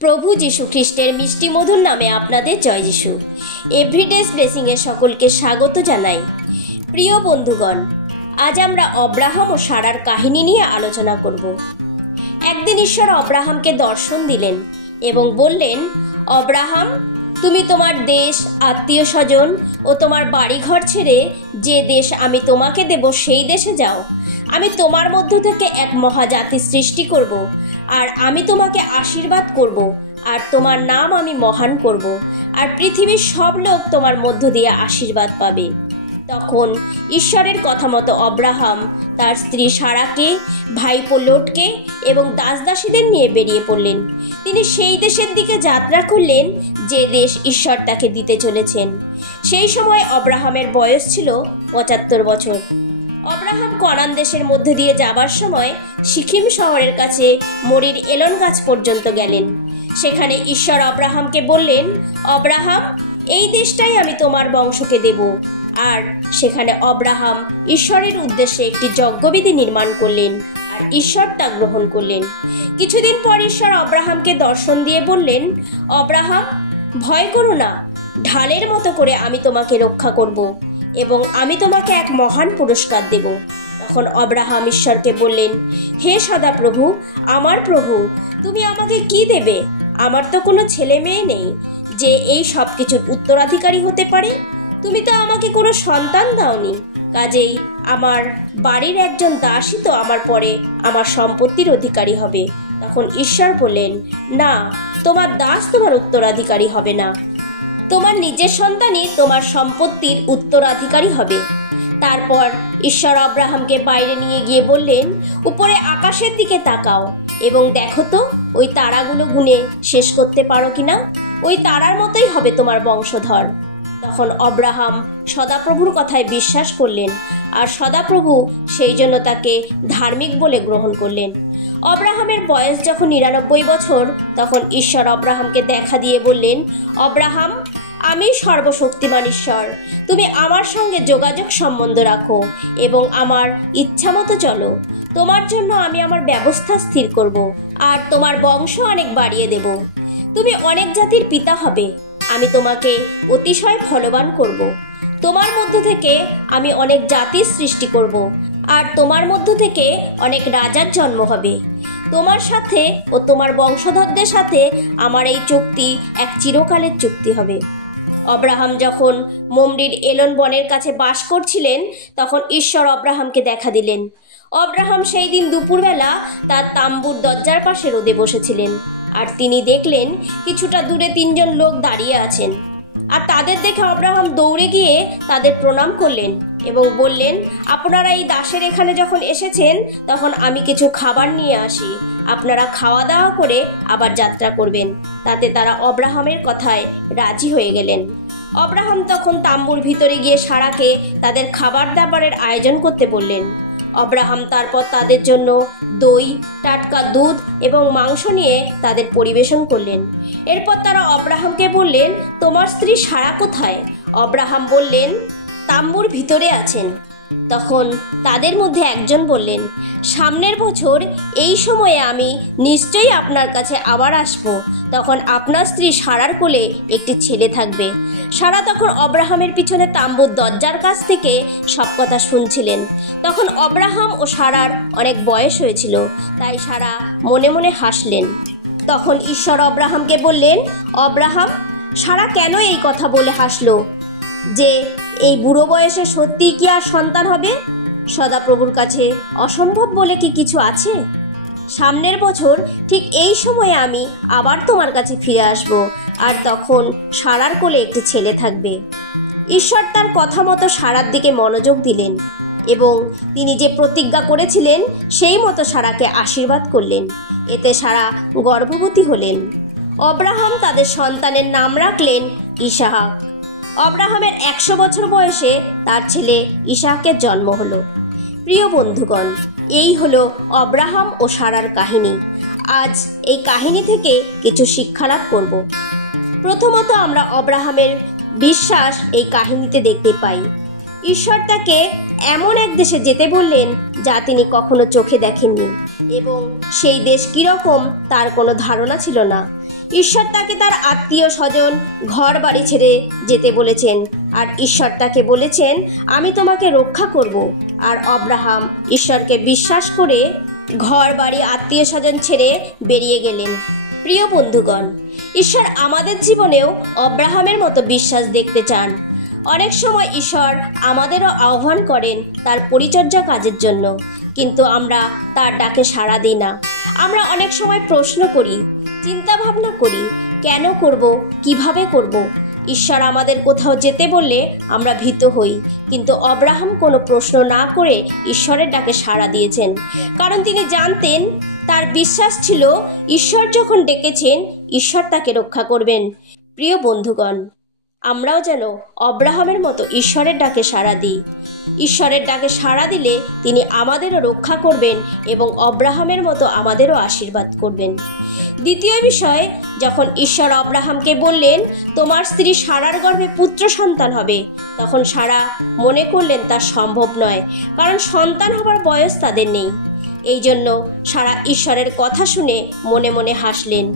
প্রভু যীশু খ্রিস্টের মিষ্টি মধুর নামে আপনাদের জয় যিশু। এভরিডে ব্লেসিংয়ের সকলকে স্বাগত জানাই। প্রিয় বন্ধুগণ, আজ আমরা অব্রাহাম ও সারার কাহিনী নিয়ে আলোচনা করব। একদিন ঈশ্বর অব্রাহামকে দর্শন দিলেন এবং বললেন, অব্রাহাম, তুমি তোমার দেশ, আত্মীয় স্বজন ও তোমার বাড়িঘর ছেড়ে যে দেশ আমি তোমাকে দেব সেই দেশে যাও। আমি তোমার মধ্য থেকে এক মহাজাতি সৃষ্টি করব, আর আমি তোমাকে আশীর্বাদ করব, আর তোমার নাম আমি মহান করব, আর পৃথিবীর সব লোক তোমার মধ্য দিয়ে আশীর্বাদ পাবে। তখন ঈশ্বরের কথা মতো অব্রাহাম তার স্ত্রী সারাকে, ভাইপো লোটকে এবং দাসদাসীদের নিয়ে বেরিয়ে পড়লেন। তিনি সেই দেশের দিকে যাত্রা করলেন যে দেশ ঈশ্বর তাকে দিতে চলেছেন। সেই সময় অব্রাহামের বয়স ছিল ৭৫ বছর। অব্রাহাম কনান দেশের মধ্যে দিয়ে যাবার সময় সিকিম শহরের কাছে মরির এলন গাছ পর্যন্ত গেলেন। সেখানে ঈশ্বর অব্রাহামকে বললেন, অব্রাহাম, এই দেশটাই আমি তোমার বংশকে দেব। আর সেখানে অব্রাহাম ঈশ্বরের উদ্দেশ্যে একটি যজ্ঞবেদী নির্মাণ করলেন, আর ঈশ্বর তা গ্রহণ করলেন। কিছুদিন পর ঈশ্বর অব্রাহামকে দর্শন দিয়ে বললেন, অব্রাহাম, ভয় করো না, ঢালের মতো করে আমি তোমাকে রক্ষা করব এবং আমি তোমাকে এক মহান পুরস্কার দেব। তখন অব্রাহাম ঈশ্বরকে বললেন, হে সদাপ্রভু, আমার প্রভু, তুমি আমাকে কি দেবে? আমার তো কোনো ছেলে মেয়ে নেই যে এই সব কিছুর উত্তরাধিকারী হতে পারে। তুমি তো আমাকে কোনো সন্তান দাওনি, কাজেই আমার বাড়ির একজন দাসী তো আমার পরে আমার সম্পত্তির অধিকারী হবে। তখন ঈশ্বর বললেন, না, তোমার দাস তোমার উত্তরাধিকারী হবে না, তোমার নিজের সন্তানই তোমার সম্পত্তির উত্তরাধিকারী হবে। তারপর ঈশ্বর আব্রাহামকে বাইরে নিয়ে গিয়ে বললেন, উপরে আকাশের দিকে তাকাও এবং দেখো তো ওই তারাগুলো গুনে শেষ করতে পারো কিনা। ওই তারার মতোই হবে তোমার বংশধর। তখন অব্রাহাম সদাপ্রভুর কথায় বিশ্বাস করলেন, আর সদাপ্রভু সেই জন্য তাকে ধার্মিক বলে গ্রহণ করলেন। অব্রাহামের বয়স যখন ৯৯ বছর, তখন ঈশ্বর অব্রাহামকে দেখা দিয়ে বললেন, অব্রাহাম, আমি সর্বশক্তিমান ঈশ্বর, তুমি আমার সঙ্গে যোগাযোগ সম্বন্ধ রাখো এবং আমার ইচ্ছা মতো চলো। তোমার জন্য আমি আমার ব্যবস্থা স্থির করব, আর তোমার বংশ অনেক বাড়িয়ে দেব। তুমি অনেক জাতির পিতা হবে। আমি তোমাকে অতিশয় ফলবান করব। তোমার মধ্য থেকে আমি অনেক জাতির সৃষ্টি করব, আর তোমার মধ্য থেকে অনেক রাজার জন্ম হবে। তোমার সাথে ও তোমার বংশধরদের সাথে আমার এই চুক্তি এক চিরকালের চুক্তি হবে। অব্রাহাম যখন মমরির এলন বনের কাছে বাস করছিলেন, তখন ঈশ্বর অব্রাহামকে দেখা দিলেন। অব্রাহাম সেই দিন দুপুরবেলা তার তাম্বুর দরজার পাশে রোদে বসেছিলেন, আর তিনি দেখলেন কিছুটা দূরে ৩ জন লোক দাঁড়িয়ে আছেন। আর তাদের দেখে অব্রাহাম দৌড়ে গিয়ে তাদের প্রণাম করলেন এবং বললেন, আপনারা এই দাসের এখানে যখন এসেছেন, তখন আমি কিছু খাবার নিয়ে আসি। আপনারা খাওয়া দাওয়া করে আবার যাত্রা করবেন। তাতে তারা অব্রাহামের কথায় রাজি হয়ে গেলেন। অব্রাহাম তখন তাম্বুর ভিতরে গিয়ে সারাকে তাদের খাবার দাবারের আয়োজন করতে বললেন। অব্রাহাম তারপর তাদের জন্য দই, টাটকা দুধ এবং মাংস নিয়ে তাদের পরিবেশন করলেন। এরপর তারা অব্রাহামকে বললেন, তোমার স্ত্রী সারা কোথায়? অব্রাহাম বললেন, তাম্বুর ভিতরে আছেন। তখন তাদের মধ্যে একজন বললেন, সামনের বছর এই সময়ে আমি নিশ্চয়ই আপনার কাছে আবার আসব। তখন আপনার স্ত্রী সারার কোলে একটি ছেলে থাকবে। সারা তখন অব্রাহামের পিছনে তাম্বুর দরজার কাছ থেকে সব কথা শুনছিলেন। তখন অব্রাহাম ও সারার অনেক বয়স হয়েছিল, তাই সারা মনে মনে হাসলেন। তখন ঈশ্বর অব্রাহামকে বললেন, অব্রাহাম, সারা কেন এই কথা বলে হাসলো যে এই বুড়ো বয়সে সত্যিই কি আর সন্তান হবে? সদাপ্রভুর কাছে অসম্ভব বলে কি কিছু আছে? সামনের বছর ঠিক এই সময়ে আমি আবার তোমার কাছে ফিরে আসব, আর তখন সারার কোলে একটি ছেলে থাকবে। ঈশ্বর তার কথা মতো সারার দিকে মনোযোগ দিলেন এবং তিনি যে প্রতিজ্ঞা করেছিলেন সেই মতো সারাকে আশীর্বাদ করলেন। এতে সারা গর্ভবতী হলেন। অব্রাহাম তাদের সন্তানের নাম রাখলেন ইসাহাক। অব্রাহামের ১০০ বছর বয়সে তার ছেলে ইসাহাকের জন্ম হলো। প্রিয় বন্ধুগণ, এই হলো অব্রাহাম ও সারার কাহিনী। আজ এই কাহিনী থেকে কিছু শিক্ষালাভ করব। প্রথমত, আমরা অব্রাহামের বিশ্বাস এই কাহিনীতে দেখতে পাই। ঈশ্বর তাকে এমন এক দেশে যেতে বললেন যা তিনি কখনো চোখে দেখেননি, এবং সেই দেশ কীরকম তার কোনো ধারণা ছিল না। ঈশ্বর তাকে তার আত্মীয় স্বজন ঘর বাড়ি ছেড়ে যেতে বলেছেন, আর ঈশ্বর তাকে বলেছেন, আমি তোমাকে রক্ষা করব। আর আব্রাহাম ঈশ্বরকে বিশ্বাস করে ঘর বাড়ি আত্মীয় স্বজন ছেড়ে বেরিয়ে গেলেন। প্রিয় বন্ধুগণ, ঈশ্বর আমাদের জীবনেও আব্রাহামের মতো বিশ্বাস দেখতে চান। অনেক সময় ঈশ্বর আমাদেরও আহ্বান করেন তার পরিচর্যা কাজের জন্য, কিন্তু আমরা তার ডাকে সাড়া দিই না। আমরা অনেক সময় প্রশ্ন করি, চিন্তা ভাবনা করি, কেন করব, কিভাবে করব। ঈশ্বর আমাদের কোথাও যেতে বললে আমরা ভীত হই, কিন্তু আব্রাহাম কোনো প্রশ্ন না করে ঈশ্বরের ডাকে সাড়া দিয়েছেন, কারণ তিনি জানতেন, তার বিশ্বাস ছিল ঈশ্বর যখন ডেকেছেন ঈশ্বর তাকে রক্ষা করবেন। প্রিয় বন্ধুগণ, আমরাও যেন আব্রাহামের মতো ঈশ্বরের ডাকে সাড়া দিই। ঈশ্বরের ডাকে সাড়া দিলে তিনি আমাদেরও রক্ষা করবেন এবং আব্রাহামের মতো আমাদেরও আশীর্বাদ করবেন। দ্বিতীয় বিষয়, যখন ঈশ্বর আব্রাহামকে বললেন, তোমার স্ত্রী সারার গর্ভে পুত্র সন্তান হবে, তখন সারা মনে করলেন তা সম্ভব নয়, কারণ সন্তান হবার বয়স তাদের নেই। এই জন্য সারা ঈশ্বরের কথা শুনে মনে মনে হাসলেন।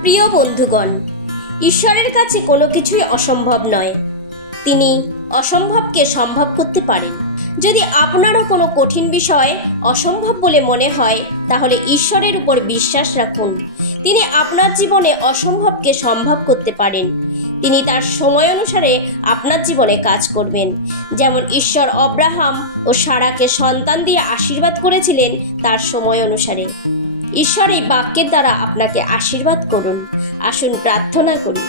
প্রিয় বন্ধুগণ, ঈশ্বরের কাছে কোনো কিছুই অসম্ভব নয়। তিনি অসম্ভবকে সম্ভব করতে পারেন। যদি আপনারও কোনো কঠিন বিষয় অসম্ভব বলে মনে হয়, তাহলে ঈশ্বরের উপর বিশ্বাস রাখুন। তিনি আপনার জীবনে অসম্ভবকে সম্ভব করতে পারেন। তিনি তার সময় অনুসারে আপনার জীবনে কাজ করবেন। যেমন ঈশ্বর আব্রাহাম ও সারাকে সন্তান দিয়ে আশীর্বাদ করেছিলেন তার সময় অনুসারে। ঈশ্বর এই বাক্যের দ্বারা আপনাকে আশীর্বাদ করুন। আসুন প্রার্থনা করি।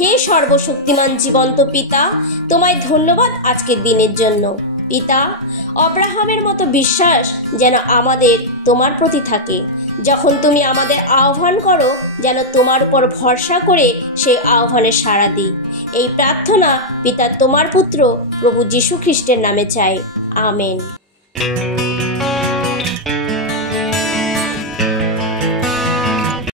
হে সর্বশক্তিমান জীবন্ত পিতা, তোমায় ধন্যবাদ আজকের দিনের জন্য। পিতা, আব্রাহামের মতো বিশ্বাস যেন আমাদের তোমার প্রতি থাকে। যখন তুমি আমাদের আহ্বান করো, যেন তোমার উপর ভরসা করে সেই আহ্বানে সাড়া দিই। এই প্রার্থনা পিতা তোমার পুত্র প্রভু যীশু খ্রিস্টের নামে চাই। আমেন।